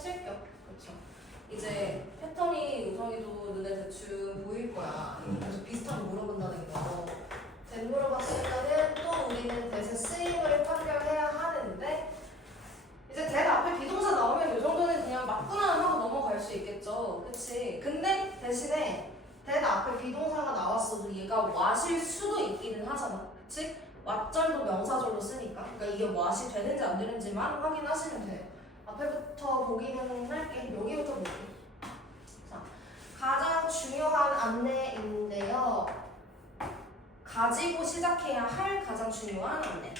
쓸 겸. 그렇죠. 이제 패턴이 우성이도 눈에 대충 보일 거야. 그래서 비슷하게 물어본다는 거. 물어봤을 때는 또 우리는 대신 쓰임을 판별해야 하는데 이제 that 앞에 비동사 나오면 이 정도는 그냥 맞구나 하고 넘어갈 수 있겠죠. 그치? 근데 대신에 that 앞에 비동사가 나왔어도 얘가 what일 수도 있기는 하잖아. 그치? what절도 명사절로 쓰니까. 그러니까 이게 what이 되는지 안 되는지만 확인하시면 돼요. 앞에부터 보기는 할게. 여기부터 볼게. 자, 가장 중요한 안내인데요. 가지고 시작해야 할 가장 중요한 안내.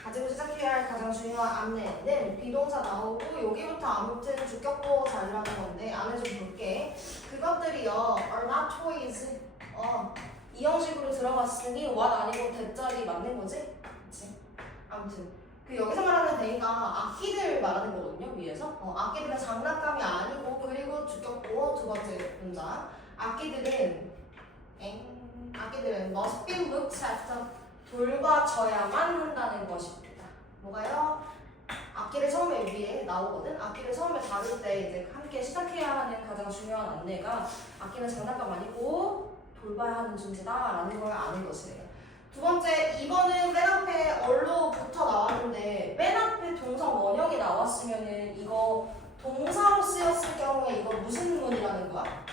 가지고 시작해야 할 가장 중요한 안내는 비동사 나오고 여기부터 아무튼 주격보 자리라는 건데 안에 좀 볼게. 그것들이요 are not toys. 이 형식으로 들어갔으니 what 아니고 that자리 맞는 거지? 그치? 아무튼 그 여기서 말하는 데이가 악기들 말하는 거거든요. 위에서 악기들은 장난감이 아니고 그리고 주격보 두 번째 문장 악기들은 must be looked after. 돌봐줘야만 한다는 것입니다. 뭐가요? 악기를 처음에 위에 나오거든. 악기를 처음에 다룰 때 이제 함께 시작해야 하는 가장 중요한 안내가 악기는 장난감 아니고 돌봐야 하는 존재다라는 걸 아는 것이에요. 두 번째, 2번은 맨 앞에 얼로부터 나왔는데 맨 앞에 동성 원형이 나왔으면은 이거 동사로 쓰였을 경우에 이거 무슨 문이라는 거야?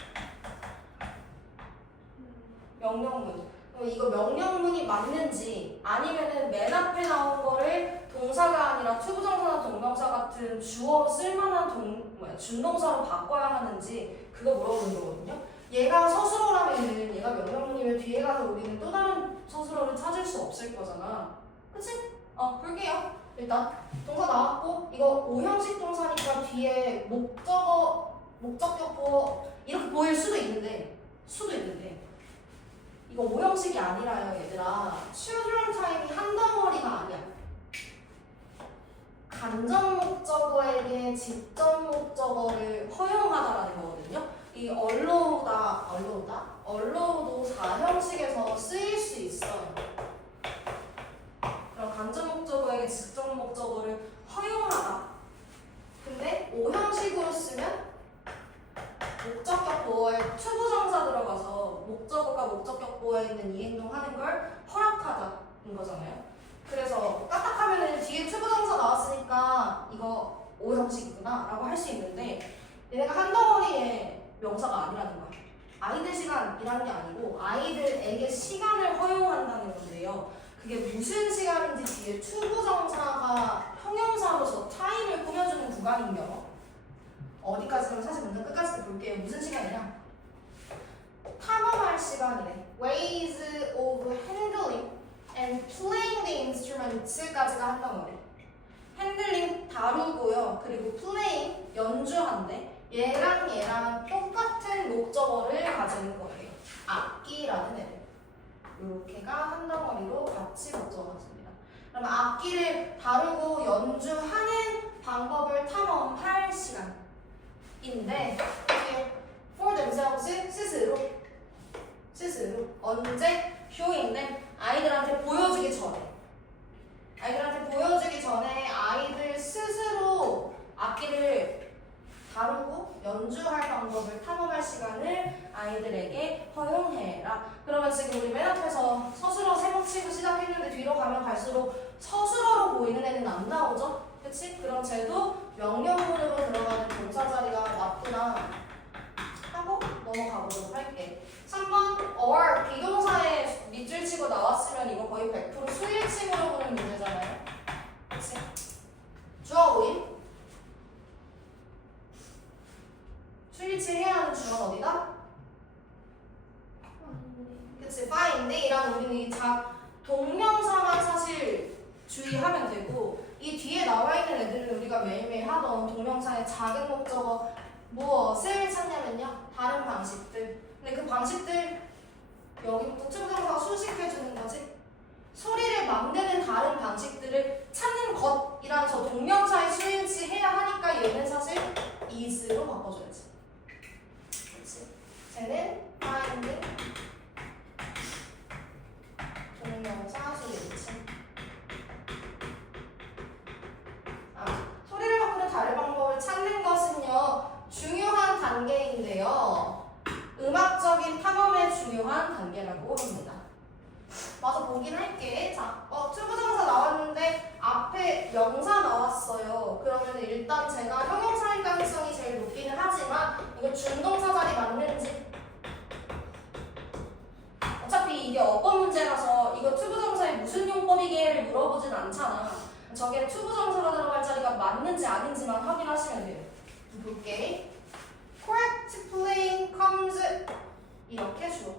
명령문. 이거 명령문이 맞는지 아니면은 맨 앞에 나온 거를 동사가 아니라 투부정사나 동명사 같은 주어로 쓸만한 준동사로 바꿔야 하는지 그거 물어보는 거거든요. 얘가 서술어라면은 얘가 명령문이면 뒤에 가서 우리는 또 다른 서술어를 찾을 수 없을 거잖아. 그치? 볼게요. 일단 동사 나왔고 이거 5형식 동사니까 뒤에 목적격보 이렇게 보일 수도 있는데 이거 5형식이 아니라요, 얘들아. children time이 한 덩어리가 아니야. 간접 목적어에게 직접 목적어를 허용하다라는 거거든요. 이 allow도 4형식에서 쓰일 수 있어요. 그럼 간접 목적어에게 직접 목적어를 허용하다. 근데 5형식으로 쓰면 목적격보어에 투부정사 들어가서 목적어가 목적격보어에 있는 이 행동하는 걸 허락하다인 거잖아요. 그래서 까딱하면은 뒤에 투부정사 나왔으니까 이거 5형식이구나 라고 할 수 있는데 얘네가 한 덩어리의 명사가 아니라는 거야. 아이들 시간이라는 게 아니고 아이들에게 시간을 허용한다는 건데요. 그게 무슨 시간인지 뒤에 투부정사가 형용사로서 타임을 꾸며주는 구간인겨. 어디까지는 사실 문장 끝까지 볼게요. 무슨 시간이냐? 탐험할 시간이래. Ways of handling and playing the instruments까지가 한단 말이에요. 핸들링 다루고요. 그리고 playing 연주한대. 얘랑 똑같은 목적어를 가지는 거예요. 악기라는 애들. 이렇게가 한 덩어리로 같이 목적어 가집니다. 그러면 악기를 다루고 연주하는 방법을 탐험할 시간. 인데 for themselves 스스로 언제 showing them 아이들한테 보여주기 전에 아이들 스스로 악기를 다루고 연주할 방법을 탐험할 시간을 아이들에게 허용해라. 그러면 지금 우리 맨 앞에서 서술어 세번 치고 시작했는데 뒤로 가면 갈수록 서술어로 보이는 애는 안 나오죠? 그치? 그럼 쟤도 명령문으로 들어가는 동사 자리가 맞구나 하고 넘어가 보도록 할게. 3번 or 비동사에 밑줄 치고 나왔으면 이거 거의 100% 수일치으로 보는 문제잖아요. 그치? 주어 오일 수일치 해야 하는 주어는 어디다? 그치? find인데 이란 우리는 이 동명사만 사실 주의하면 되고 이 뒤에 나와 있는 애들은 우리가 매일매일 하던 동명사의 작은 목적어 무엇을 찾냐면요. 다른 방식들. 근데 그 방식들 여기부터 투부정사가 수식해주는 거지. 소리를 만드는 다른 방식들을 찾는 것이라는 저 동명사의 수일치 해야 하니까 얘는 사실 is로 바꿔줘야지. 그치? 쟤는 find 동명사 수일치. 소리를 바꾸는 다른 방법을 단계인데요. 음악적인 탐험에 중요한 단계라고 합니다. 마저 보긴 할게. 자, 투부정사 나왔는데 앞에 명사 나왔어요. 그러면 일단 제가 형용사일 가능성이 제일 높기는 하지만 이거 준동사 자리 맞는지, 어차피 이게 어법 문제라서 이거 투부정사의 무슨 용법이게를 물어보진 않잖아. 저게 투부정사가 들어갈 자리가 맞는지 아닌지만 확인하시면 돼요. 볼게. Correct playing comes 이렇게 주어.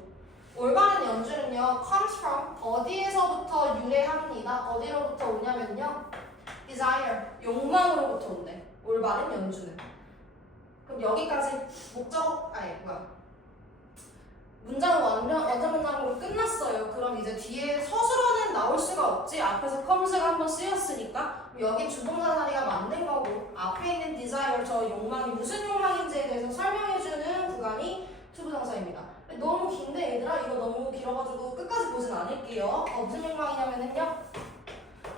올바른 연주는요, comes from 어디에서부터 유래합니다. 어디로부터 오냐면요, desire 욕망으로부터 온대. 올바른 연주는. 그럼 여기까지 목적 문장 완전 문장으로 끝났어요. 그럼 이제 뒤에 서술어는 나올 수가 없지. 앞에서 comes가 한번 쓰였으니까 여기 주동사 자리가 맞는 거고 앞에 있는 desire 저 욕망이 무슨 욕망인지에 대해서 설명해주는 구간이 투부정사입니다. 너무 긴데 얘들아 이거 너무 길어가지고 끝까지 보진 않을게요. 무슨 욕망이냐면요,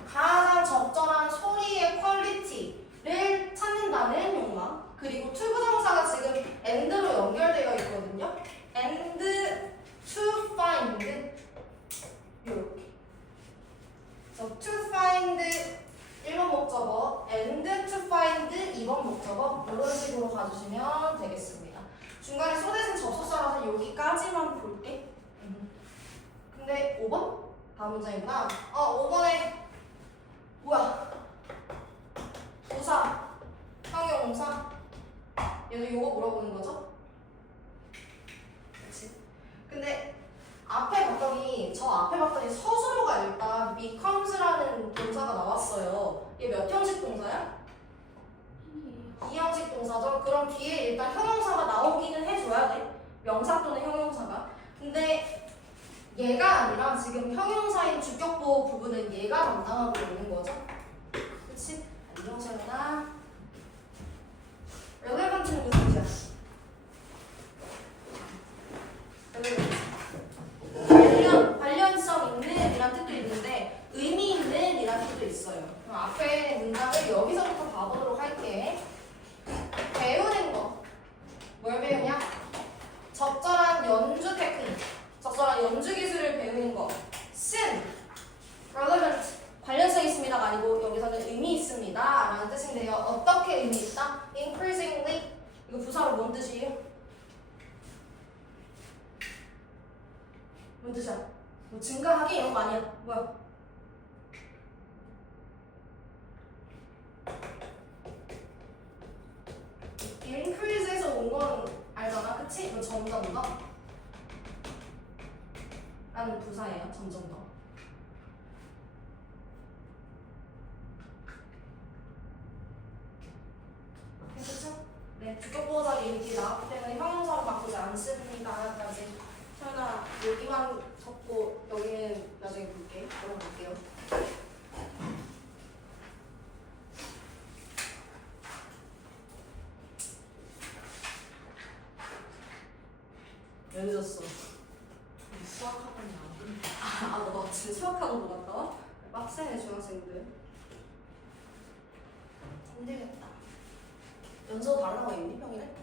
가장 적절한 소리의 퀄리티를 찾는다는 욕망. 그리고 투부정사가 지금 and로 연결되어 있거든요. and to find 이렇게. 그래서 to find 1번 목적어, and to find 2번 목적어 이런 식으로 가주시면 되겠습니다. 중간에 소댓은 접속사라서 여기까지만 볼게. 근데 5번? 다음 문장이구나. 5번에 뭐야? 부사, 형용사. 얘도 요거 물어보는 거죠? 그치? 근데 앞에 봤더니 서술어가 일단 becomes라는 동사가 나왔어요. 얘 몇 형식 동사야? 2형식 동사죠. 그럼 뒤에 일단 형용사가 나오기는 해줘야 돼. 명사 또는 형용사가. 근데 얘가 아니라 지금 형용사인 주격보 부분은 얘가 담당하고 있는 거죠. 그치? 안녕하세요. relevant는 무슨 뜻이야? 관련성 있는 이란 뜻도 있는데 의미 있는 이란 뜻도 있어요. 그럼 앞에 문장을 여기서부터 봐보도록 할게. 배우는 거. 뭘 배우냐? 적절한 연주 테크닉, 적절한 연주 기술을 배우는 거. 쓴, relevant, 관련성 있습니다가 아니고 여기서는 의미 있습니다 라는 뜻인데요. 어떻게 의미 있다? increasingly. 이거 부사로 뭔 뜻이에요? 뭔 뜻이야? 뭐 증가하기 이런 거 아니야? 뭐야? increase에서 온 건 알잖아, 그치? 이건 점점 더 라는 부사예요. 점점 더. 괜찮죠? 네, 주격보호자가 이렇게 나왔기 때문에 형용사로 바꾸지 않습니다까지. 태연아, 여기만 적고 여기는 나중에 볼게. 물어볼게요. 왜 늦었어? 수학학원이 안 끝나. 너 지금 수학학원 못 갔다 와? 빡세네, 중학생들. 힘들겠다. 연서 다른 거 있니, 평일에?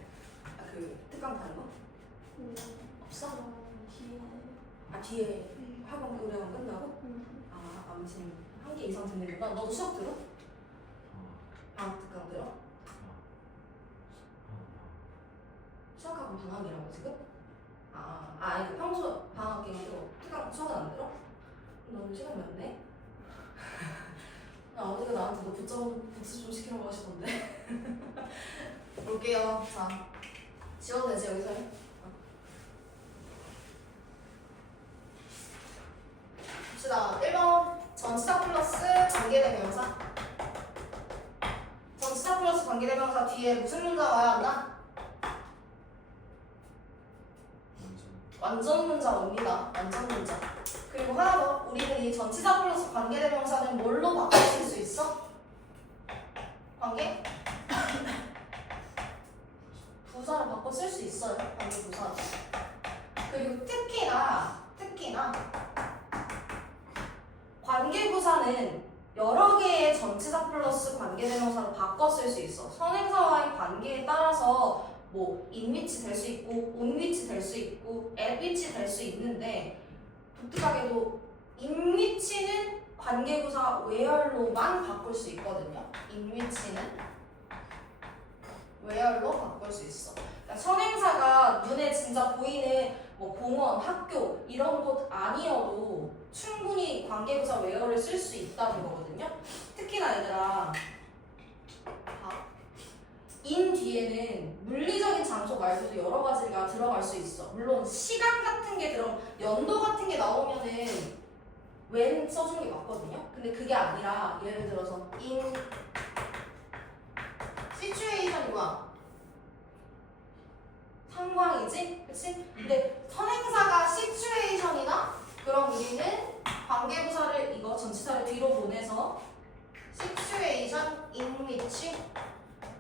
특강 다른 거? 없어? 뒤에 학원 의뢰만 끝나고? 아무튼 한 개 이상 듣는구나. 너도 수학 들어? 특강 들어? 수학학원 방학이라고 지금? 이거 평소 방학 기간도 특강 수학은 안 들어? 너는 시간 많네? 어디가 나한테 너 복수 좀 시키라고 하시던데. 볼게요. 자, 지워도 되지 여기서? 봅시다. 1번 전치사 플러스 관계대명사. 전치사 플러스 관계대명사 뒤에 무슨 문자 와야 한다? 완전 문자 옵니다. 완전 문자. 그리고 하나 더, 우리는 이 전치사 플러스 관계대명사는 뭘로 바꿔 쓸 수 있어? 관계? 부사로 바꿔 쓸 수 있어요. 관계 부사로. 그리고 특히나 관계부사는 여러 개의 전치사 플러스 관계대명사로 바꿔 쓸 수 있어. 선행사와의 관계에 따라서 뭐 in which 될 수 있고 on which 될 수 있고 at which 될 수 있는데 독특하게도 in which는 관계부사 where로만 바꿀 수 있거든요. in which는 where로 바꿀 수 있어. 그러니까 선행사가 눈에 진짜 보이는 뭐 공원, 학교 이런 곳 아니어도 충분히 관계부사 where를 쓸 수 있다는 거거든요. 특히나 얘들아 in 뒤에는 물리적인 장소 말고도 여러 가지가 들어갈 수 있어. 물론 시간 같은 게 연도 같은 게 나오면은 when 써주는 게 맞거든요. 근데 그게 아니라 예를 들어서 in situation이 뭐야? 상황이지? 그치? 근데 선행사가 situation이나 그럼 우리는 관계부사를 이거 전치사를 뒤로 보내서 situation in which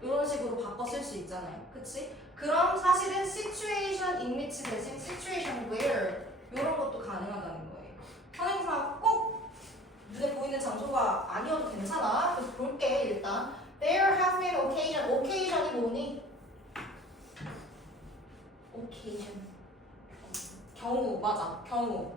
이런 식으로 바꿔 쓸 수 있잖아요. 그치? 그럼 사실은 situation in which 대신 situation where 이런 것도 가능하다는 거예요. 선행사가 꼭 눈에 보이는 장소가 아니어도 괜찮아. 그래서 볼게 일단. There have been occasion. occasion이 뭐니? occasion. 경우 맞아. 경우.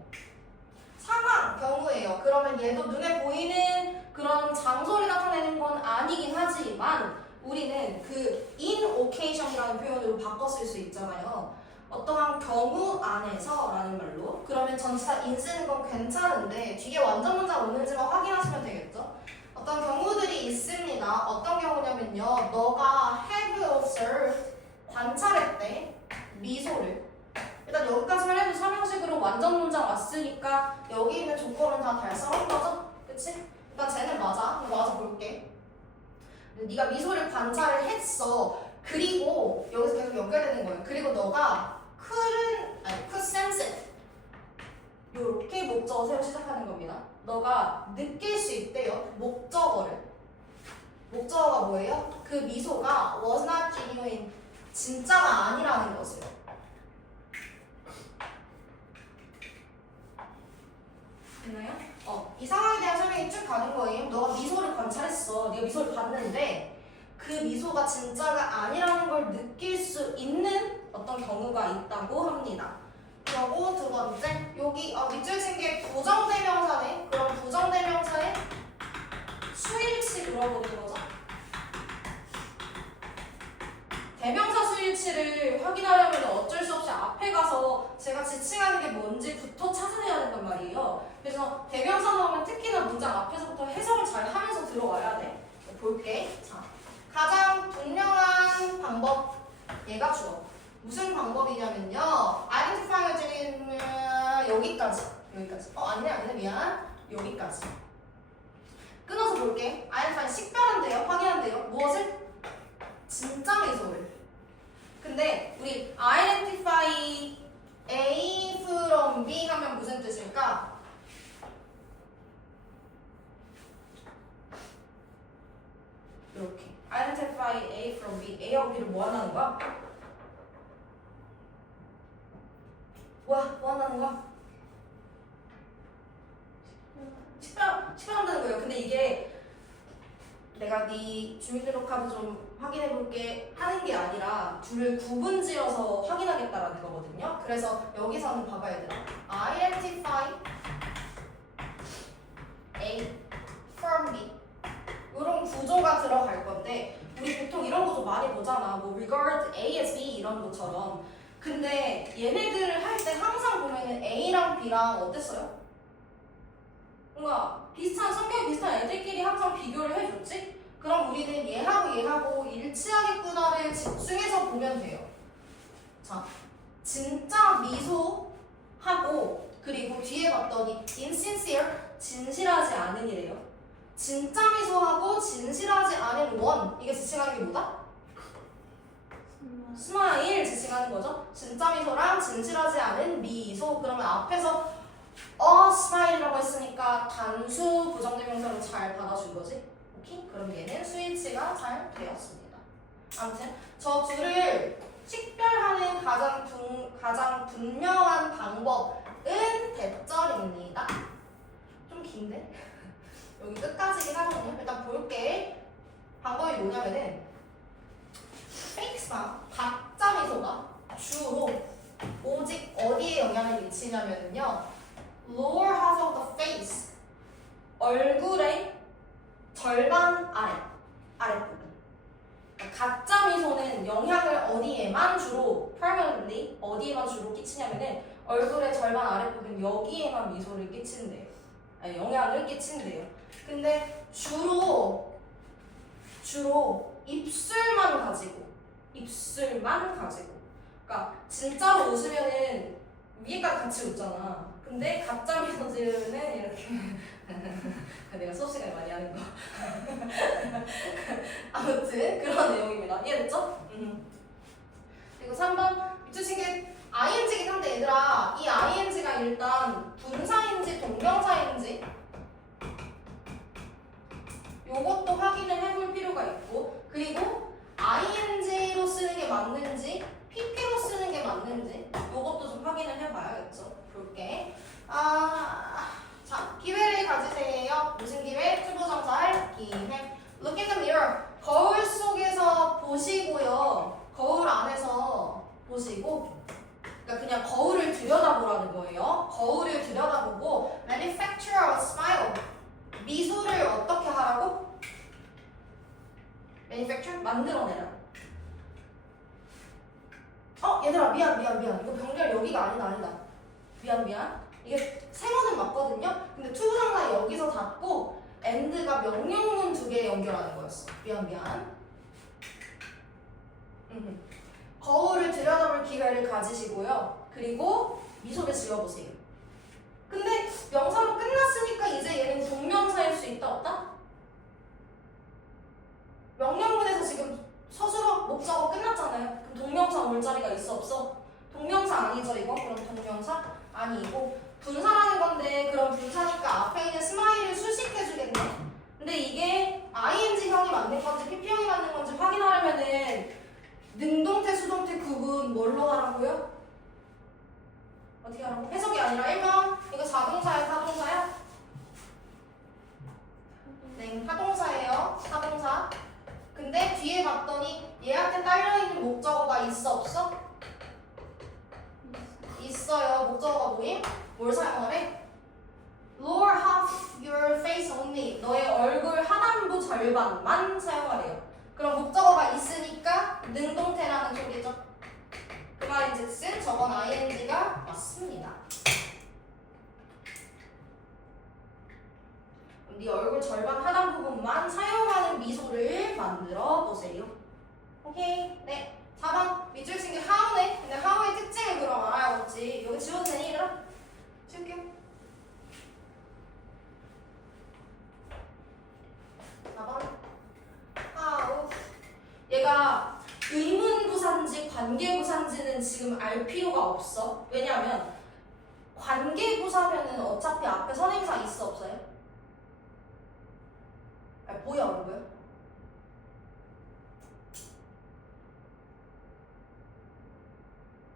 상황 경우예요. 그러면 얘도 눈에 보이는 그런 장소를 나타내는 건 아니긴 하지만 우리는 그 in occasion이라는 표현으로 바꿔 쓸 수 있잖아요. 어떠한 경우 안에서 라는 말로. 그러면 전치사 in 쓰는 건 괜찮은데 뒤에 완전 문장 오는지만 확인하시면 되겠죠. 어떤 경우들이 있습니다. 어떤 경우냐면요. 너가 have observed 관찰했대. 미소를. 일단 여기까지만 해도 삼형식으로 완전 문장 왔으니까 여기 있는 조건은 다 달성한 거죠? 그치? 일단 쟤는 맞아. 맞아 볼게. 네가 미소를 관찰을 했어. 그리고 여기서 계속 연결되는 거예요. 그리고 너가 could sense it. 이렇게 목적어 새로 시작하는 겁니다. 너가 느낄 수 있대요. 목적어를. 목적어가 뭐예요? 그 미소가 was not genuine. 진짜가 아니라는 것을. 됐나요? 이 상황에 대한 설명이 쭉 가는 거예요. 너가 미소를 관찰했어. 네가 미소를 봤는데 그 미소가 진짜가 아니라는 걸 느낄 수 있는 어떤 경우가 있다고 합니다. 그리고 두 번째, 여기 밑줄 친 게 부정대명사네. 그럼 부정대명사의 수일치 물어보는 거죠. 대명사 수일치를 확인하려면 어쩔 수 없이 앞에 가서 제가 지칭하는 게 뭔지부터 찾아내야 된단 말이에요. 그래서 대명사 나오면 특히나 문장 앞에서부터 해석을 잘 하면서 들어와야 돼. 볼게. 자, 가장 분명한 방법, 얘가 주어. 무슨 방법이냐면요. identify가 되는 여기까지. 아니네, 미안. 여기까지. 끊어서 볼게. identify 식별한대요. 확인한대요. 무엇을? 진짜 미소를. 근데 우리 identify A from B 하면 무슨 뜻일까? 이렇게 identify A from B. A하고 B를 뭐 하는 거야? 뭐 하는 거야? 식별한다는 거예요. 근데 이게 내가 네 주민등록카드 좀 확인해볼게 하는 게 아니라 둘을 구분지어서 확인하겠다라는 거거든요. 그래서 여기서는 봐봐야 돼요. identify A from B 이런 구조가 들어갈 건데 우리 보통 이런 거 좀 많이 보잖아. 뭐 regard A as B 이런 것처럼. 근데 얘네들을 할 때 항상 보면은 A랑 B랑 어땠어요? 뭔가 비슷한 성격이 비슷한 애들끼리 항상 비교를 해줬지? 그럼 우리는 얘하고 일치하겠구나를 집중해서 보면 돼요. 자, 진짜 미소하고 그리고 뒤에 봤더니 insincere 진실하지 않은이래요. 진짜 미소하고 진실하지 않은 원 이게 지칭하는 게 뭐다? 스마일 지칭하는 거죠. 진짜 미소랑 진실하지 않은 미소. 그러면 앞에서 스마일이라고 했으니까 단수 부정대명사로 잘 받아준 거지. 오케이? 그럼 얘는 수일치가 잘 되었습니다. 아무튼 저 둘을 식별하는 가장 분명한 방법은 대절입니다. 좀 긴데? 여기 끝까지긴 하거든요. 일단 볼게. 방법이 뭐냐면은 fake smile, 가짜 미소가 주로 오직 어디에 영향을 미치냐면요. lower half of the face. 얼굴의 절반 아랫부분. 가짜 미소는 영향을 어디에만 주로 permanently 어디에만 주로 끼치냐면은 얼굴의 절반 아랫부분 여기에만 미소를 끼친대요. 아니 영향을 끼친대요. 근데 주로 입술만 가지고 그러니까 진짜로 웃으면은 위에까지 같이 웃잖아. 근데 가짜 미소 지으면은 이렇게 내가 수업 시간에 많이 하는 거. 아무튼 그런 내용입니다. 이해됐죠? 그리고 3번 밑주신 게 ing이긴 한데 얘들아 이 ing가 일단 분사인지 동명사인지 요것도 확인을 해볼 필요가 있고 그리고 ing로 쓰는 게 맞는지 pp로 쓰는 게 맞는지 요것도 좀 확인을 해봐야겠죠. 볼게. 자, 기회를 가지세요. 무슨 기회? 투부정사할 기회. Look in the mirror. 거울 속에서 보시고요. 거울 안에서 보시고 그러니까 그냥 거울을 들여다보라는 거예요. 거울을 들여다보고 manufacture a smile. 미소를 어떻게 하라고? manufacture? 만들어내라. 얘들아 미안. 이거 병렬 여기가 아니다. 미안. 이게 세모는 맞거든요? 근데 투부정사 여기서 닫고 and가 명령문 2개 연결하는 거였어. 미안. 거울을 들여다볼 기회를 가지시고요. 그리고 미소를 지어보세요. 근데 명사로 끝났으니까 이제 얘는 동명사일 수 있다 없다? 명령문에서 지금 서술어 목적어 끝났잖아요. 그럼 동명사 올 자리가 있어 없어? 동명사 아니죠 이거? 그럼 동명사 아니고 분사라는 건데 그럼 분사니까 앞에 있는 스마일을 수식해주겠네. 근데 이게 ing형이 맞는 건지 pp형이 맞는 건지 확인하려면은 능동태 수동태 구분 뭘로 하라고요? 어떻게 하라고? 해석이 아니라 1번 이거 자동사야 타동사야? 네 타동사예요. 타동사. 근데 뒤에 봤더니 얘한테 딸려있는 목적어가 있어 없어? 있어요. 목적어가 뭐임? 뭘 사용하래? Lower half your face only. 너의 얼굴 하단부 절반만 사용하래요. 그럼 목적어가 있으니까 능동태라는 소리죠. 그 말인즉슨 저건 ing가 맞습니다. 그럼 네 얼굴 절반 하단 부분만 사용하는 미소를 만들어 보세요. 오케이. 네. 4번 밑줄 친 게 how네. 근데 how의 특징을 그럼 알아야겠지. 여기 지워도 되니 얘들아? 지울게요. 4번 how. 얘가 의문부사인지 관계부사인지는 지금 알 필요가 없어. 왜냐면 관계부사면은 어차피 앞에 선행사 있어 없어요? 보여 안 보여?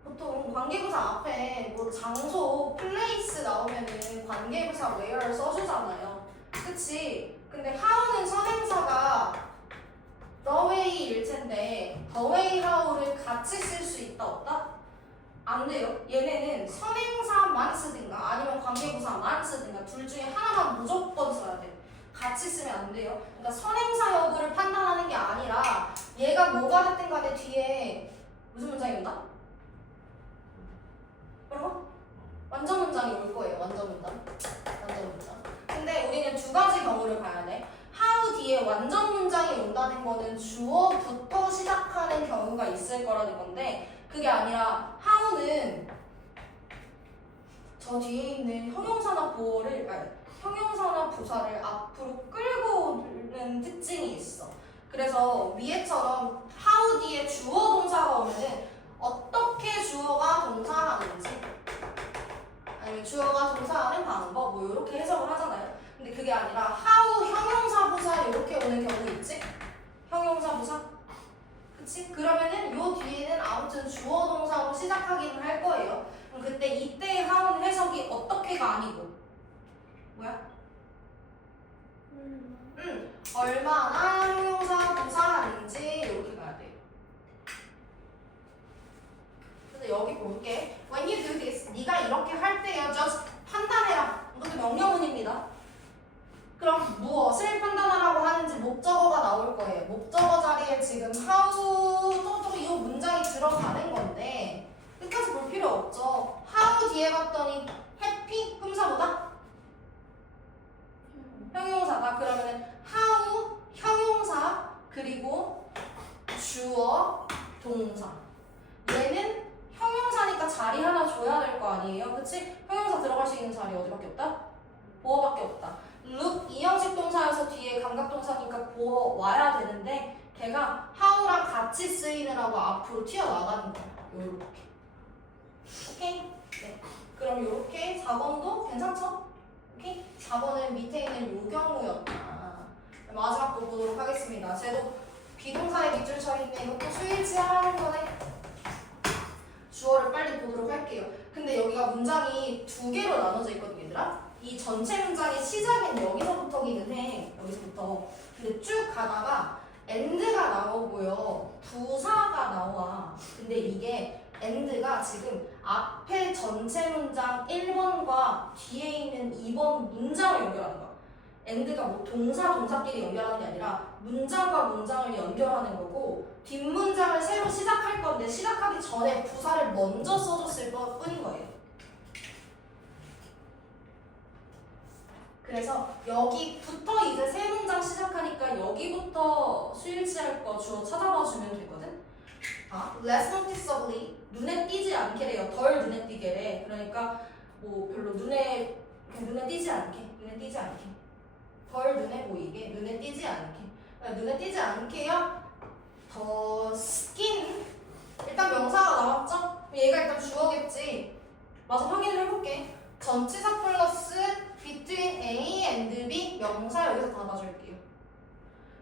보통 관계부사 앞에 뭐 장소, 플레이스 나오면은 관계부사 where를 써주잖아요. 그치? 근데 how는 선행사가 the way 일텐데 the way how를 같이 쓸 수 있다 없다? 안 돼요. 얘네는 선행사만 쓰든가 아니면 관계부사만 쓰든가 둘 중에 하나만 무조건 써야 돼. 같이 쓰면 안 돼요. 그러니까 선행사 여부를 판단하는 게 아니라 얘가 뭐가 됐든 간에 뒤에 무슨 문장이 온다? 그럼 완전 문장이 올 거예요. 완전 문장. 근데 우리는 두 가지 경우를 봐야 돼. how 뒤에 완전 문장이 온다는 거는 주어부터 시작하는 경우가 있을 거라는 건데 그게 아니라 how는 저 뒤에 있는 형용사나 형용사나 부사를 앞으로 끌고 오는 특징이 있어. 그래서 위에처럼 how 뒤에 주어 동사가 오면은 어떻게 주어가 동사하는지 아니면 주어가 동사하는 방법 뭐 이렇게 해석을 하잖아요. 근데 그게 아니라 how 형용사 부사 이렇게 오는 경우 있지? 형용사 부사? 그치? 그러면은 요 뒤에는 아무튼 주어 동사로 시작하기는 할 거예요. 그럼 그때 이때의 how는 해석이 어떻게가 아니고 뭐야? 얼마나 형용사 부사하는지 이렇게 가야 돼요. 볼게. When you do this, 네가 이렇게 할 때요. just 판단해라. 이것도 명령문입니다. 그럼 무엇을 판단하라고 하는지 목적어가 나올 거예요. 목적어 자리에 지금 how 또 이 문장이 들어가는 건데 끝까지 볼 필요 없죠. how 뒤에 봤더니 happy 품사보다 형용사다. 그러면은 how 형용사 그리고 주어 동사. 얘는 형용사니까 자리 하나 줘야 될 거 아니에요. 그치? 형용사 들어갈 수 있는 자리 어디밖에 없다? 보어밖에 없다. look 이형식 동사여서 뒤에 감각동사니까 보어 와야 되는데 걔가 how랑 같이 쓰이느라고 앞으로 튀어나가는 거야. 요렇게. 오케이? 네. 그럼 요렇게 4번도 괜찮죠? 오케이? 4번은 밑에 있는 요 경우였다. 마지막 거 보도록 하겠습니다. 쟤도 비동사의 밑줄 처리인데 이것도 수일치하라는 거네. 주어를 빨리 보도록 할게요. 근데 여기가 문장이 두 개로 나눠져 있거든요, 얘들아. 이 전체 문장의 시작은 여기서부터기는 해. 여기서부터. 근데 쭉 가다가 end가 나오고요. 부사가 나와. 근데 이게 end가 지금 앞에 전체 문장 1번과 뒤에 있는 2번 문장을 연결하는 거야. end가 뭐 동사끼리 연결하는 게 아니라 문장과 문장을 연결하는 거고 뒷문장을 새로 시작할 건데 시작하기 전에 부사를 먼저 써줬을 뿐인 거예요. 그래서 여기부터 이제 새 문장 시작하니까 여기부터 수일치할 거 주어 찾아봐 주면 되거든. less noticeably 눈에 띄지 않게래요. 덜 눈에 띄게래. 그러니까 뭐 별로 눈에 띄지 않게 덜 눈에 보이게 눈에 띄지 않게 눈에 띄지 않게요. 더 skin 일단 명사가 나왔죠? 얘가 일단 주어겠지. 맞아 확인을 해볼게. 전치사 플러스 between A and B 명사 여기서 닫아줄게요.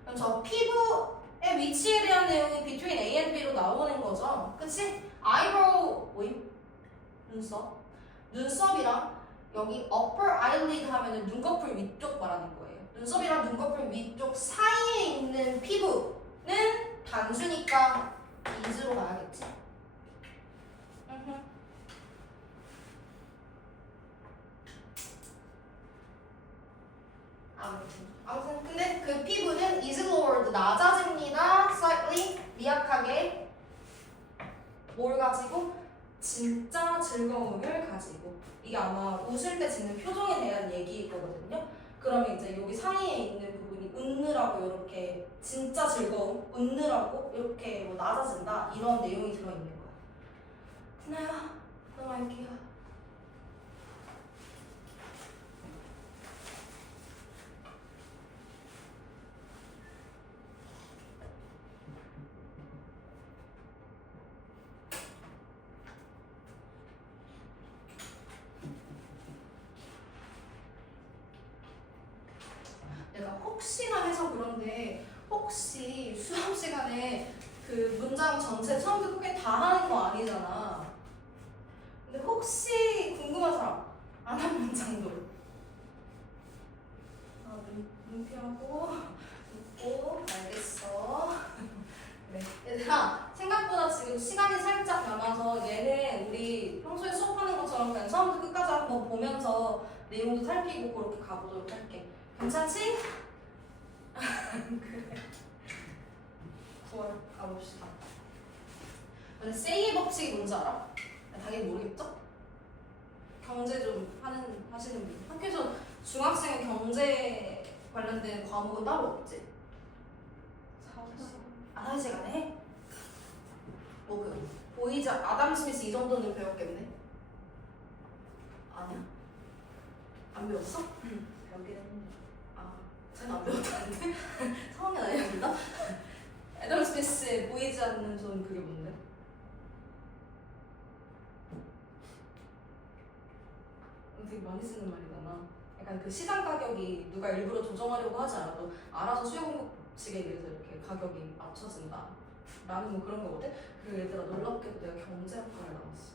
그럼 저 피부의 위치에 대한 내용이 between A and B로 나오는 거죠. 그치? eyebrow 뭐임? 눈썹이랑 여기 upper eyelid 하면은 눈꺼풀 위쪽 말하는 거예요. 눈썹이랑 눈꺼풀 위쪽 사이에 있는 피부는 단수니까 is로 가야겠지. 아무튼 근데 그 피부는 is lowered 낮아집니다. slightly 미약하게 뭘 가지고? 진짜 즐거움을 가지고. 이게 아마 웃을 때 짓는 표정에 대한 얘기일 거거든요. 그러면 이제 여기 사이에 있는 부분이 웃느라고 이렇게 진짜 즐거움, 웃느라고 이렇게 뭐 낮아진다 이런 내용이 들어있는 거야. 됐나요? 넘어갈게요. 내가 혹시나 해서 그런데 혹시 수업 시간에 그 문장 전체 처음부터 끝까지 다 하는 거 아니잖아. 근데 혹시 궁금한 사람 안 한 문장도 눈 피하고 웃고 알겠어. 그래. 얘들아 생각보다 지금 시간이 살짝 남아서 얘는 우리 평소에 수업하는 것처럼 그냥 처음부터 끝까지 한번 보면서 내용도 살피고 그렇게 가보도록 할게. 괜찮지? 그래. 9월 가봅시다. 근데 세이의 법칙이 뭔지 알아? 당연히 모르겠죠? 경제 좀 하시는 분. 학교에서 중학생 경제 관련된 과목은 따로 없지? 사회시간에 해? 뭐 그 보이지 아담 스미스 이 정도는 배웠겠네? 아니야? 안 배웠어? 응. 배우긴 했는데. 쟤는 안 배웠다는데? 4학년 아니었나? 애덤 스미스의 보이지 않는 손 그게 뭔데? 되게 많이 쓰는 말이잖아. 약간 그 시장 가격이 누가 일부러 조정하려고 하지 않아도 알아서 수요 공급식에 의해서 이렇게 가격이 맞춰진다. 라는 뭐 그런 거거든? 그 얘들아 놀랍게도 내가 경제학과를 나왔어.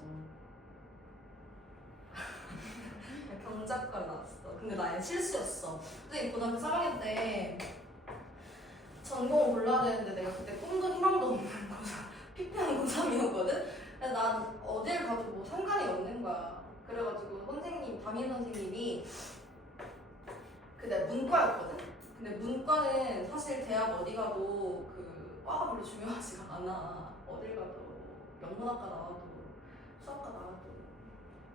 경제학과를 나왔어. 근데 나의 실수였어. 선생님 고등학교 3학년 때 전공을 골라야 되는데 내가 그때 꿈도 희망도 없는 고3, 피폐한 고3이었거든? 근데 난 어딜 가도 뭐 상관이 없는 거야. 그래가지고 선생님, 담임 선생님이 그때 문과였거든? 근데 문과는 사실 대학 어디 가도 그 과가 별로 중요하지가 않아. 어딜 가도 영문학과 나와도 수학과 나와도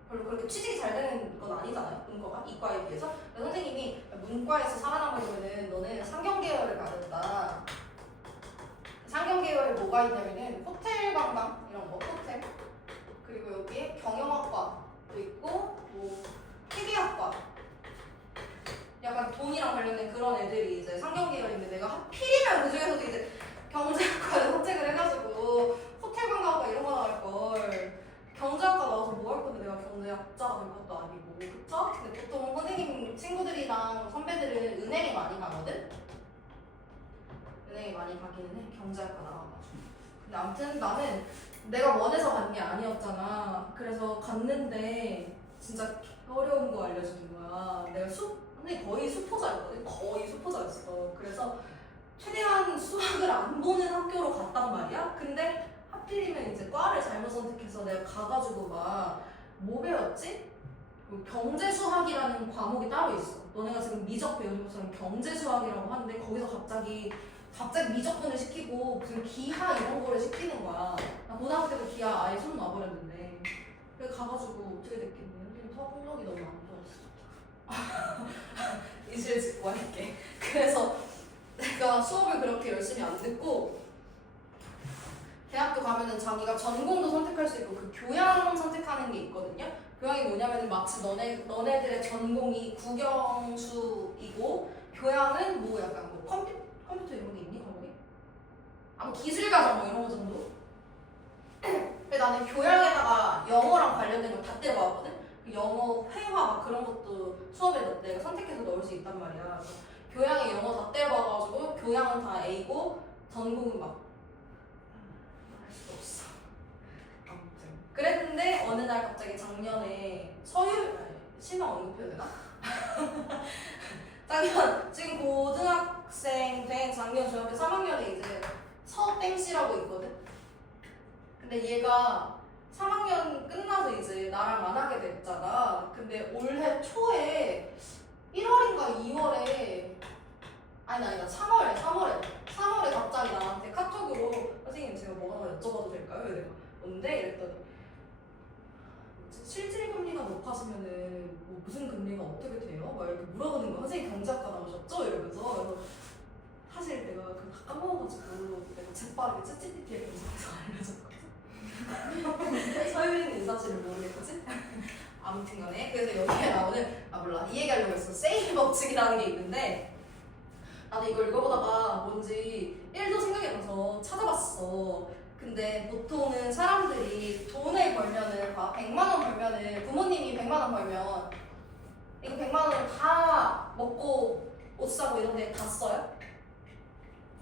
별로 그렇게 취직이 잘 되는 건 아니잖아요. 문과가 이과에 비해서. 그래서 선생님이 문과에서 살아남으려면은 너는 상경계열을 가야 된다. 상경계열에 뭐가 있냐면은 호텔 관광 이런 거 호텔 그리고 여기에 경영학과도 있고 뭐 회계학과 약간 돈이랑 관련된 그런 애들이 이제 상경계열인데 내가 하필이면 그 중에서도 이제 경제학과에 선택을 해가지고 호텔 관광학과 이런 거 나올 걸 경제학과 나와서 뭐 할 건데 내가 경제학자가 될 것도 아니고 그쵸? 근데 보통 선생님 친구들이랑 선배들은 은행에 많이 가거든? 은행에 많이 가기는 해 경제학과 나와가지고 근데 아무튼 나는 내가 원해서 간 게 아니었잖아 그래서 갔는데 진짜 어려운 거 알려주는 거야 내가 선생님 거의 수포자였거든 거의 수포자였어 그래서 최대한 수학을 안 보는 학교로 갔단 말이야 근데 하필이면 이제 과를 잘못 선택해서 내가 가가지고 막 뭐 배웠지? 경제수학이라는 과목이 따로 있어. 너네가 지금 미적 배우는 것처럼 경제수학이라고 하는데 거기서 갑자기 미적분을 시키고 무슨 기하 이런 거를 시키는 거야. 나 고등학교 때도 기하 아예 손 놔버렸는데 그래서 가가지고 어떻게 됐겠니? 선생님 서분력이 너무 안 좋았어. 이실 짓고 할게. 그래서 내가 수업을 그렇게 열심히 안 듣고 대학교 가면은 자기가 전공도 선택할 수 있고 그 교양 선택하는 게 있거든요. 교양이 뭐냐면은 마치 너네들의 전공이 국영수이고 교양은 뭐 약간 뭐 컴퓨터 이런 게 있니 과목이? 뭐 기술과정 뭐 이런 거 정도. 근데 나는 교양에다가 영어랑 관련된 걸 다 때려봤거든. 영어 회화 막 그런 것도 수업에 내가 선택해서 넣을 수 있단 말이야. 교양에 영어 다 때려봐가지고 교양은 다 A고 전공은 막 그랬는데 어느 날 갑자기 작년에 실명 언급해도 되나? 작년 지금 고등학생 된 작년 중학교 3학년에 이제 서땡씨라고 있거든? 근데 얘가 3학년 끝나서 이제 나랑 안 하게 됐잖아 근데 올해 초에 1월인가 2월에 아니다 3월에 갑자기 나한테 카톡으로 선생님 제가 뭐 하나 여쭤봐도 될까요? 내가 뭔데? 이랬더니 실질금리가 높아지면은 뭐 무슨 금리가 어떻게 돼요? 막 이렇게 물어보는 거야. 선생님 경제학과 나오셨죠? 이러면서 그래서 사실 내가 그거 다 까먹어가지고 내가 재빠르게 챗GPT에 검색해서 알려줬거든. 서유리는 이 사실을 모르겠지? 아무튼간에 그래서 여기에 나오는 몰라 이 얘기하려고 했어. 세일 법칙이라는 게 있는데 나도 이걸 읽어보다가 뭔지 1도 생각이 안 나서 찾아봤어. 근데 보통은 사람들이 돈을 벌면은 100만 원 벌면은 부모님이 100만 원 벌면 이거 100만 원을 다 먹고 옷 사고 이런 데 다 써요?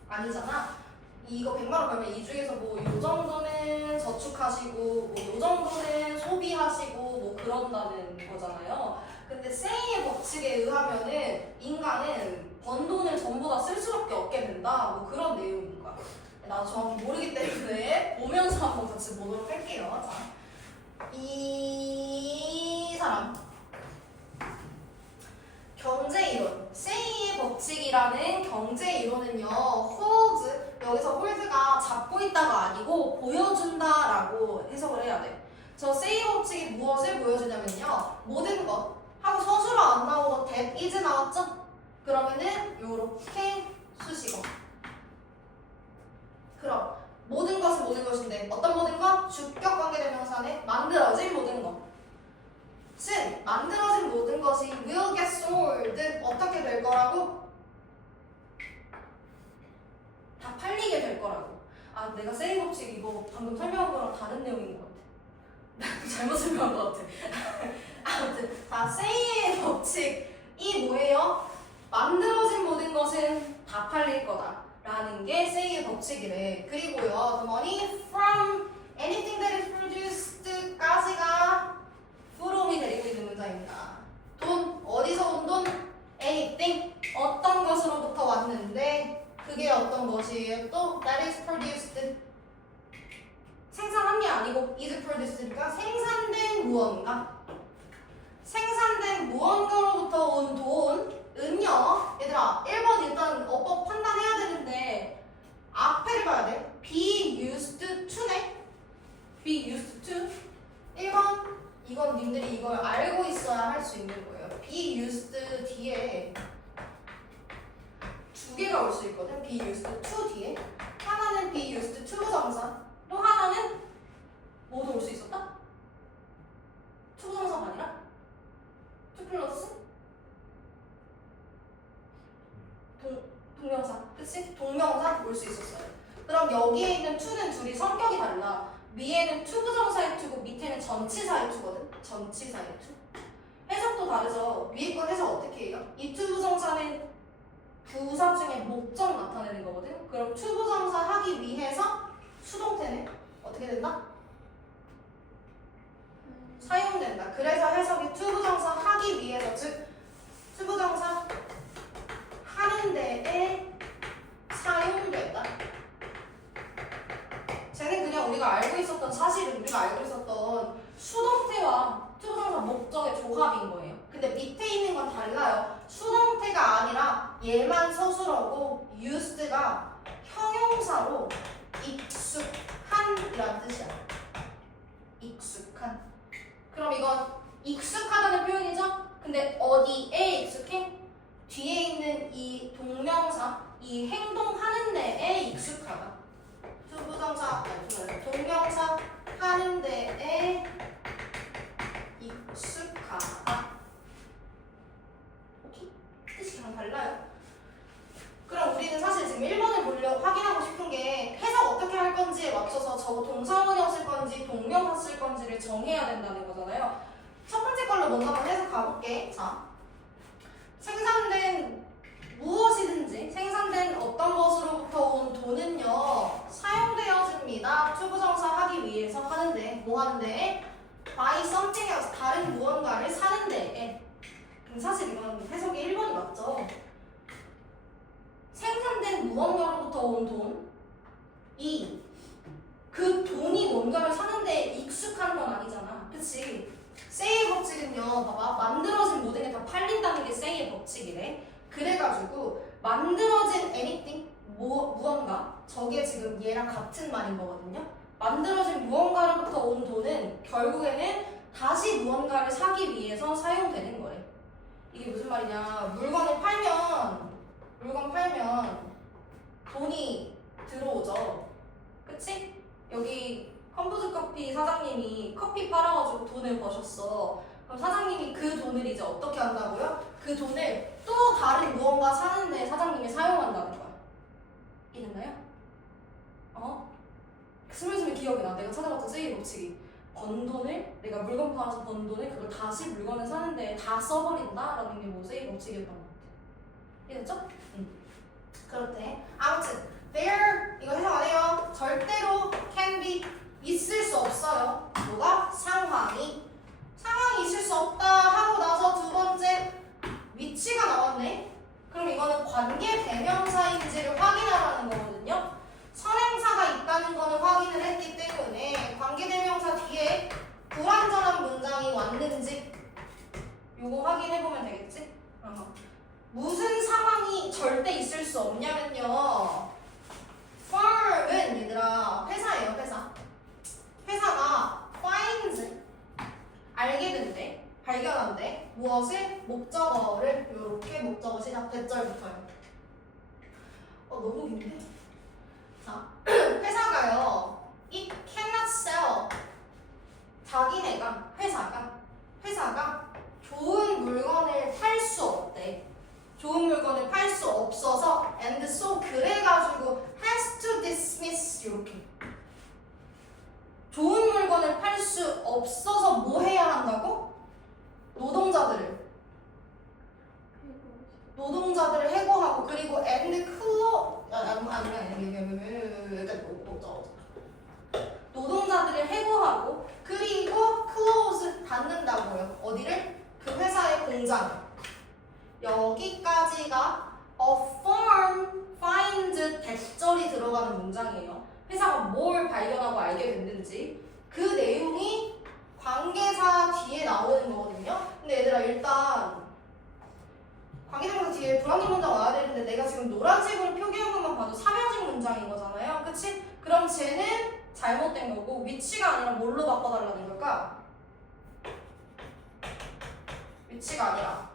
아니잖아. 이거 100만 원 벌면 이 중에서 뭐 요 정도는 저축하시고 뭐 요 정도는 소비하시고 뭐 그런다는 거잖아요. 근데 세이의 법칙에 의하면은 인간은 번 돈을 전부 다 쓸 수밖에 없게 된다. 뭐 그런 내용인 거야. 나도 정확히 모르기 때문에 보면서 한번 같이 보도록 할게요. 자, 이 사람 경제이론 세이의 법칙이라는 경제이론은요 홀드 여기서 홀드가 잡고 있다가 아니고 보여준다라고 해석을 해야 돼. 저 세이 법칙이 무엇을 보여주냐면요 모든 것 하고 서술어 안 나오고 that is 나왔죠? 그러면은 요렇게 수식어 그럼 모든 것은 모든 것인데 어떤 모든 것? 주격 관계대명사네 만들어진 모든 것. 즉 만들어진 모든 것이 will get sold 어떻게 될 거라고? 다 팔리게 될 거라고. 아 내가 세이 법칙 이거 방금 설명한 거랑 다른 내용인 것 같아. 잘못 설명한 것 같아. 아무튼 자 세이의 법칙이 뭐예요? 만들어진 모든 것은 다 팔릴 거다. 라는 게 세이의 법칙이래. 그리고요, the money from anything that is produced까지가 from이 데리고 있는 문장입니다. 돈, 어디서 온 돈? anything, 어떤 것으로부터 왔는데 그게 어떤 것이에요? 또 that is produced 생산한 게 아니고 is produced니까 생산된 무언가. 생산된 무언가로부터 온 돈은요. 얘들아 1번 일단 어법 판단해야 되는데 앞에를 봐야 돼. be used to네. be used to. 1번 이건 님들이 이걸 알고 있어야 할 수 있는 거예요. be used 뒤에 두 개가 올 수 있거든. be used to 뒤에 하나는 be used to 부정사, 또 하나는 뭐도 올 수 있었다? to 부정사가 아니라 to 플러스 동명사, 그치? 동명사 올 수 있었어요. 그럼 여기에 있는 to는 둘이 성격이 달라. 위에는 to 부정사의 to고 밑에는 전치사의 to거든. 전치사의 to. 해석도 다르죠. 위에 건 해석 어떻게 해요? 이 to 부정사는 부사 중에 목적 나타내는 거거든. 그럼 to 부정사 하기 위해서 수동태는 어떻게 된다? 사용된다. 그래서 해석이 to 부정사 하기 위해서, 즉 to 부정사 하는 데에 사용된다. 쟤는 그냥 우리가 알고 있었던 사실은 우리가 알고 있었던 수동태와 to 부정사 목적의 조합인 거예요. 근데 밑에 있는 건 달라요. 수동태가 아니라 얘만 서술어고 used가 형용사로 익숙한이란 뜻이야. 익숙한. 그럼 이건 익숙하다는 표현이죠? 근데 어디에 익숙해? 뒤에 있는 이 동명사, 이 행동하는 데에 익숙하다. 부정사, 동명사 하는 데에 익숙하다. 오케이? 뜻이 그냥 달라요. 그럼 우리는 사실 지금 1번을 확인하고 싶은 게 해석 어떻게 할 건지에 맞춰서 저거 동사원형 쓸 건지 동명사 쓸 건지를 정해야 된다는 거잖아요. 첫 번째 걸로 먼저 한번 해석 가볼게. 자, 생산된 무엇이든지 생산된 어떤 것으로부터 온 돈은요 사용되어집니다. 투부정사 하기 위해서 하는데 뭐 하는데? buy something else 다른 무언가를 사는데. 사실 이건 해석이 1번이 맞죠. 생산된 무언가로부터 온 돈이 그 돈이 뭔가를 사는데 익숙한 건 아니잖아. 그치? 세이의 법칙은요 봐봐 만들어진 모든 게 다 팔린다는 게 세이의 법칙이래. 그래가지고 만들어진 anything 무언가 저게 지금 얘랑 같은 말인 거거든요. 만들어진 무언가로부터 온 돈은 결국에는 다시 무언가를 사기 위해서 사용되는 거래. 이게 무슨 말이냐? 물건 팔면 돈이 들어오죠. 그치? 여기 컴포즈 커피 사장님이 커피 팔아가지고 돈을 버셨어. 그럼 사장님이 그 돈을 이제 어떻게 한다고요? 그 돈을 또 다른 무언가 사는데 사장님이 사용한다는 거야. 이해됐나요? 스물스물 기억이 나. 내가 찾아봤던 세일 법칙이 번 돈을 내가 물건 팔아서 번 돈을 그걸 다시 물건을 사는데 다 써버린다라는 게 뭐 세일 법칙이었던 것 같아. 이해됐죠? 그렇대. 아무튼 there 이거 해석 안 해요. 절대로 can be 있을 수 없어요. 뭐가? 상황이 있을 수 없다 하고 나서 두 번째 위치가 나왔네. 그럼 이거는 관계 대명사인지를 확인하라는 거거든요. 선행사가 있다는 거는 확인을 했기 때문에 관계 대명사 뒤에 불완전한 문장이 왔는지 요거 확인해보면 되겠지? 무슨 상황이 절대 있을 수 없냐면요. firm은 얘들아 회사예요. 회사가 finds 알게 된대, 발견한대. 무엇을? 목적어를. 이렇게 목적어 시작 대절부터요. 너무 긴데? 자, 회사가요. It cannot sell. 회사가 좋은 물건을 팔 수 없대. 좋은 물건을 팔 수 없어서 and so 그래가지고 has to dismiss 이렇게. 좋은 물건을 팔 수 없어서 뭐 해야 한다고? 노동자들을 해고하고 그리고 and 노동자들을 해고하고 그리고 close 닫는다고요. 어디를? 그 회사의 공장을. 여기까지가 a firm finds 대절이 들어가는 문장이에요. 회사가 뭘 발견하고 알게 됐는지 그 내용이 관계사 뒤에 나오는 거거든요. 근데 얘들아 일단 관계대명사 뒤에 불완전 문장 와야 되는데 내가 지금 노란색으로 표기한 것만 봐도 삼형식 문장인 거잖아요. 그치? 그럼 쟤는 잘못된 거고 위치가 아니라 뭘로 바꿔달라는 걸까? 위치가 아니라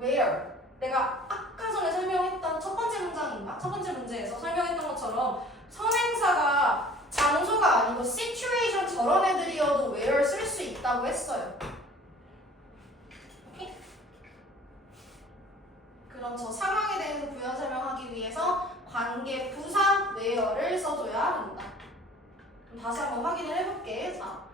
where. 내가 아까 전에 설명했던 첫 번째 문장인가? 첫 번째 문제에서 설명했던 것처럼 선행사가 장소가 아니고 situation 저런 애들이어도 where 쓸 수 있다고 했어요. 오케이? 그럼 저 상황에 대해서 부연 설명하기 위해서 관계 부사 where를 써줘야 한다. 그럼 다시 한번 확인을 해볼게. 자,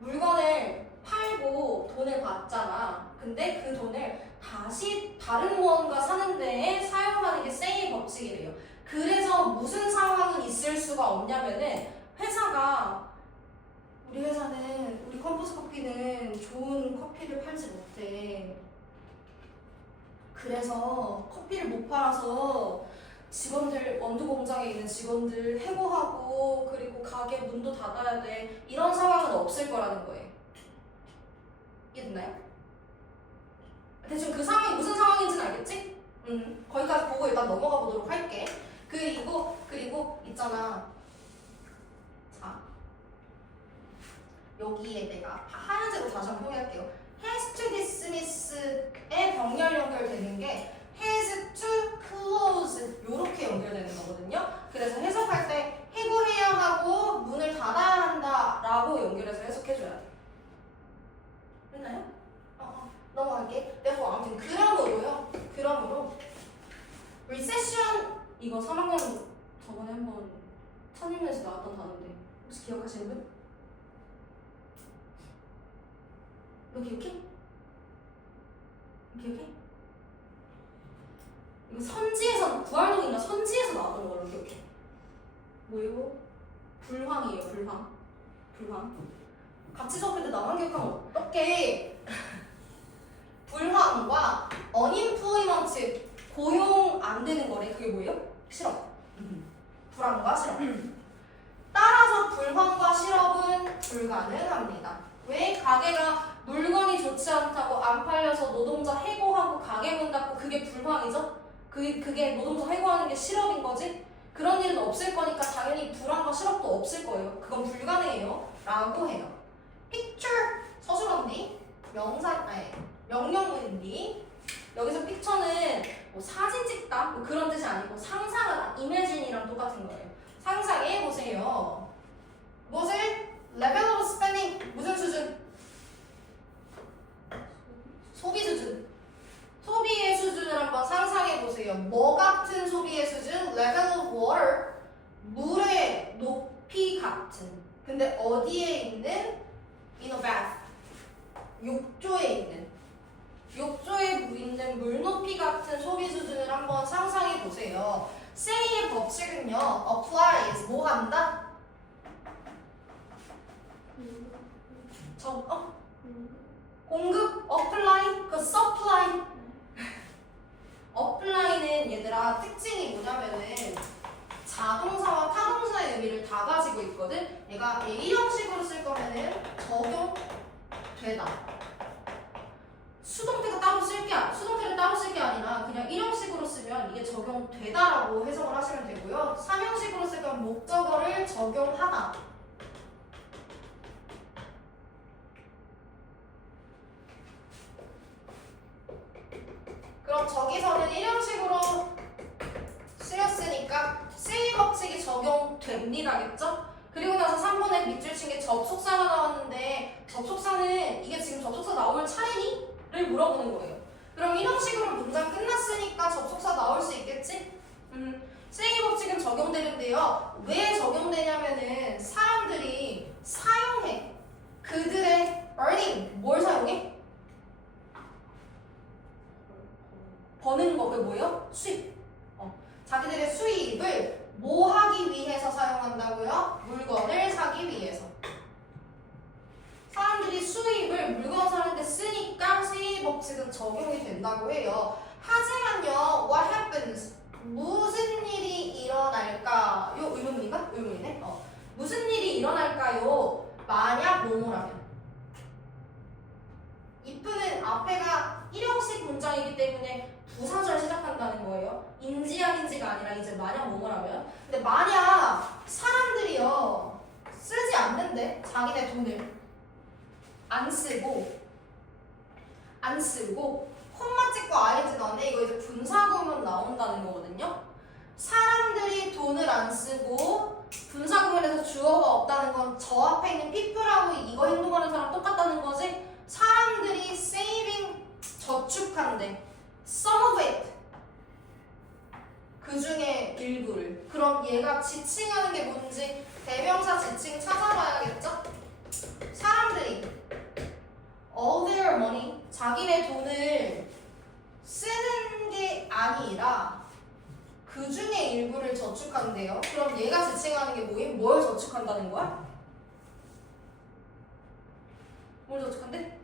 물건을 팔고 돈을 받잖아. 근데 그 돈을 다시 다른 무언가 사는 데에 사용하는 게 세이 법칙이래요. 그래서 무슨 상황은 있을 수가 없냐면은 회사가 우리 회사는 우리 컴포스 커피는 좋은 커피를 팔지 못해. 그래서 커피를 못 팔아서 직원들 원두 공장에 있는 직원들 해고하고 그리고 가게 문도 닫아야 돼. 이런 상황은 없을 거라는 거예요. 이해됐나요? 대충 그 상황이 무슨 상황인지는 알겠지? 거기까지 보고 일단 넘어가 보도록 할게. 그리고 있잖아. 자, 여기에 내가 하얀색으로 다시 한번 표기할게요. has to dismiss의 병렬 연결되는 게 has to close 요렇게 연결되는 거거든요. 그래서 해석할 때 해고해야 하고 문을 닫아야 한다 라고 연결해서 해석해줘야 돼. 됐나요? 넘어갈게. 내가 아무튼 그러므로 recession 이거 3학년 저번에 한번 천일년에서 나왔던 단어인데 혹시 기억하시는 분? 너 기억해? 기억해? 이거 선지에서 부활동인가 선지에서 나왔던 걸로 기억해. 뭐이고? 불황이에요. 불황. 같이 적을 때 나만 기억하면 어떡해? 불황과 unemployment 고용 안 되는 거래. 그게 뭐예요? 실업. 불황과 실업. 따라서 불황과 실업은 불가능합니다. 왜? 가게가 물건이 좋지 않다고 안 팔려서 노동자 해고하고 가게 문 닫고 그게 불황이죠? 그게 노동자 해고하는 게 실업인 거지? 그런 일은 없을 거니까 당연히 불황과 실업도 없을 거예요. 그건 불가능해요. 라고 해요. picture 서술어인데 명령문인데 여기서 picture는 뭐 사진 찍다 뭐 그런 뜻이 아니고 상상하다 imagine이랑 똑같은 거예요. 상상해 보세요. 무엇을? level of spending 무슨 수준? 소비 수준. 소비의 수준을 한번 상상해 보세요. 뭐 같은 소비의 수준? level of water 물의 높이 같은. 근데 어디에 있는? in a bath 욕조에 있는 물높이 같은 소비 수준을 한번 상상해 보세요. say의 법칙은요, applies 뭐 한다? 공급, apply, 그 supply. apply는 얘들아 특징이 뭐냐면은 자동사와 타동사의 의미를 다 가지고 있거든. 얘가 A 형식으로 쓸 거면은 적용되다. 수동태를 따로 쓸 게 아니라 그냥 1형식으로 쓰면 이게 적용되다라고 해석을 하시면 되고요. 3형식으로 쓸 거면 목적어를 적용하다. 그럼 저기서는 1형식으로 쓰였으니까 say 법칙이 적용됩니다겠죠? 그리고 나서 3번에 밑줄 친 게 접속사가 나왔는데 접속사는 이게 지금 접속사 나올 차례니? 를 물어보는 거예요. 그럼 이런 식으로 문장 끝났으니까 접속사 나올 수 있겠지? say 법칙은 적용되는데요. 왜 적용되냐면은 사람들이 사용해. 그들의 earning 뭘 사용해? 버는 거 그게 뭐예요? 수입. 자기들의 수입을 뭐 하기 위해서 사용한다고요? 물건을 사기 위해서. 사람들이 수입을 물건 사는데 쓰니까 세이 법칙은 적용이 된다고 해요. 하지만요, what happens? 무슨 일이 일어날까? 요 무슨 일이 일어날까요? 만약 뭐뭐라면. if는 앞에가 일형식 문장이기 때문에 부사절 시작한다는 거예요. 인지 아닌지가 아니라 이제 만약 뭐뭐라면. 근데 만약 사람들이요 쓰지 않는데 자기네 돈을 안 쓰고 콤마 찍고 ing 나오는데 이거 이제 분사구문 나온다는 거거든요. 사람들이 돈을 안 쓰고 분사구문에서 주어가 없다는 건 저 앞에 있는 people하고 이거 행동하는 사람 똑같다는 거지. 사람들이 saving 저축한대. some of it 그 중에 일부를. 그럼 얘가 지칭하는 게 뭔지 대명사 지칭 찾아봐야겠죠? 사람들이 all their money 자기네 돈을 쓰는 게 아니라 그 중에 일부를 저축한대요. 그럼 얘가 지칭하는 게 뭐임? 뭘 저축한다는 거야? 뭘 저축한대?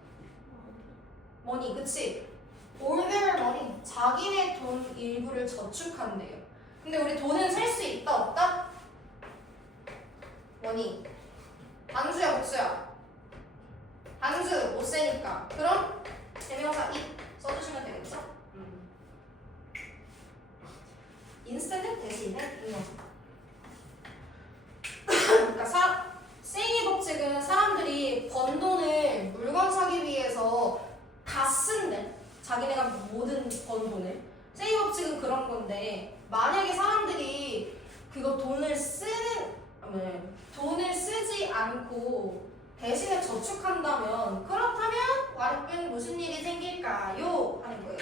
money, 그치? all their money 자기네 돈 일부를 저축한대요. 근데 우리 돈은 살 수 있다 없다? money 단수야 복수야? 단수 못 세니까. 그럼 대명사 it 써주시면 되겠죠? instead 대신에 이용. 그러니까 세이기 법칙은 사람들이 번 돈을 물건 사기 위해서 다 쓴대. 자기네가 모든 번 돈을. 세이기 법칙은 그런 건데 만약에 사람들이 그거 돈을 쓰지 않고 대신에 저축한다면 그렇다면 완전 무슨 일이 생길까요? 하는 거예요.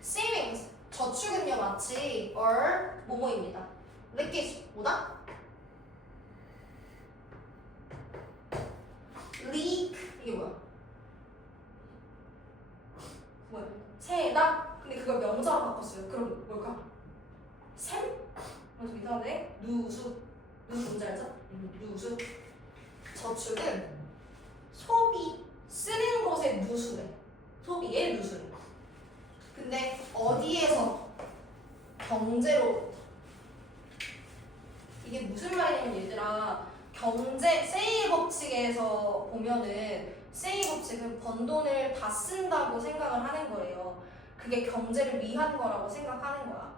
savings 저축은요 마치 or 뭐뭐입니다. leakage 뭐다? leak 이게 뭐야? 새다? 근데 그걸 명사로 바꿨어요. 그럼 뭘까? 샘? 좀 이상한데? 누수 뭔지 알죠? 누수 저축은 소비 쓰는 것의 누수래. 소비의 누수래. 근데 어디에서? 경제로부터. 이게 무슨 말이냐면 얘들아 경제 세이 법칙에서 보면은 세이 법칙은 번 돈을 다 쓴다고 생각을 하는 거예요. 그게 경제를 위한 거라고 생각하는 거야.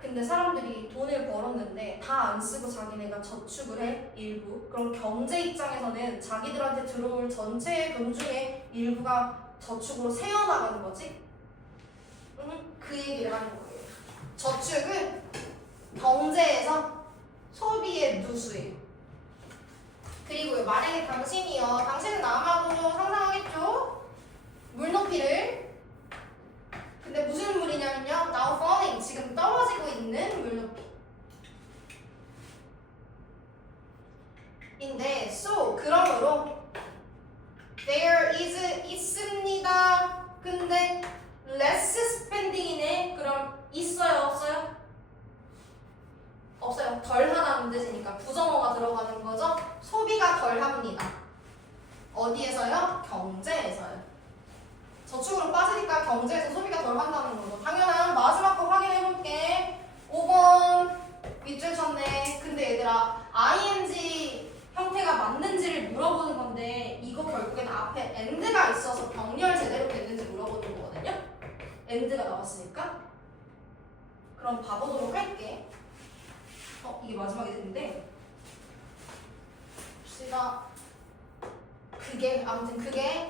근데 사람들이 돈을 벌었는데 다 안 쓰고 자기네가 저축을 해 일부. 그럼 경제 입장에서는 자기들한테 들어올 전체의 돈 중에 일부가 저축으로 새어나가는 거지. 그 얘기를 하는 거예요. 저축은 경제에서 소비의 누수예요. 그리고 만약에 당신은 아마도 상상하겠죠? 물높이를. 근데 무슨 물이냐면요. now falling 지금 떨어지고 있는 물높이. 인데 so 그러므로 there is 있습니다. 근데 less spending이네. 그럼 있어요 없어요? 없어요. 덜하다는 뜻이니까 부정어가 들어가는 거죠. 소비가 덜합니다. 어디에서요? 경제에서요. 저축으로 빠지니까 경제에서 소비가 덜한다는 거죠. 당연한 마지막 거 확인해볼게. 5번 밑줄 쳤네. 근데 얘들아 ing 형태가 맞는지를 물어보는 건데 이거 결국엔 앞에 and가 있어서 병렬 제대로 됐는지 물어보는 거거든요. and가 나왔으니까 그럼 봐보도록 할게. 이게 마지막이 됐는데 봅시다. 그게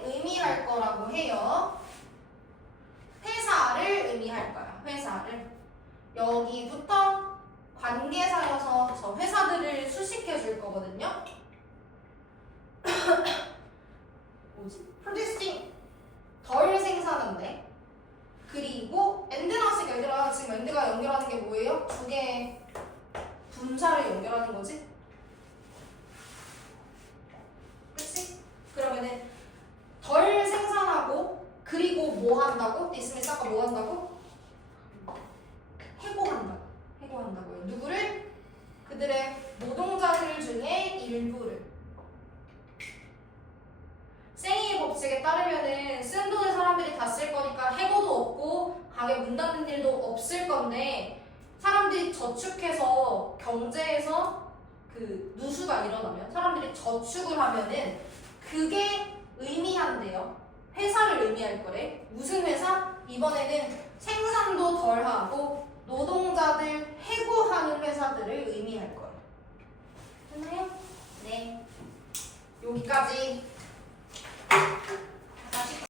의미할 거라고 해요. 회사를 의미할 거야. 회사를. 여기부터 관계사여서 저 회사들을 수식해 줄 거거든요. 뭐지? producing 덜 생산한데. 그리고 and 나왔으니까 얘들아 지금 and가 연결하는 게 뭐예요? 두 개의 분사를 연결하는 거지? 그치? 그러면은 덜 생산하고 그리고 뭐 한다고? 있으면 아까 뭐 한다고? 해고한다고요. 누구를? 그들의 노동자들 중에 일부를. 생이의 법칙에 따르면은 쓴 돈을 사람들이 다 쓸 거니까 해고도 없고 가게 문 닫는 일도 없을 건데 사람들이 저축해서 경제에서 그 누수가 일어나면 사람들이 저축을 하면은 그게 의미한대요. 회사를 의미할 거래. 무슨 회사? 이번에는 생산도 덜하고 노동자들 해고하는 회사들을 의미할 거예요. 됐나요? 네. 여기까지.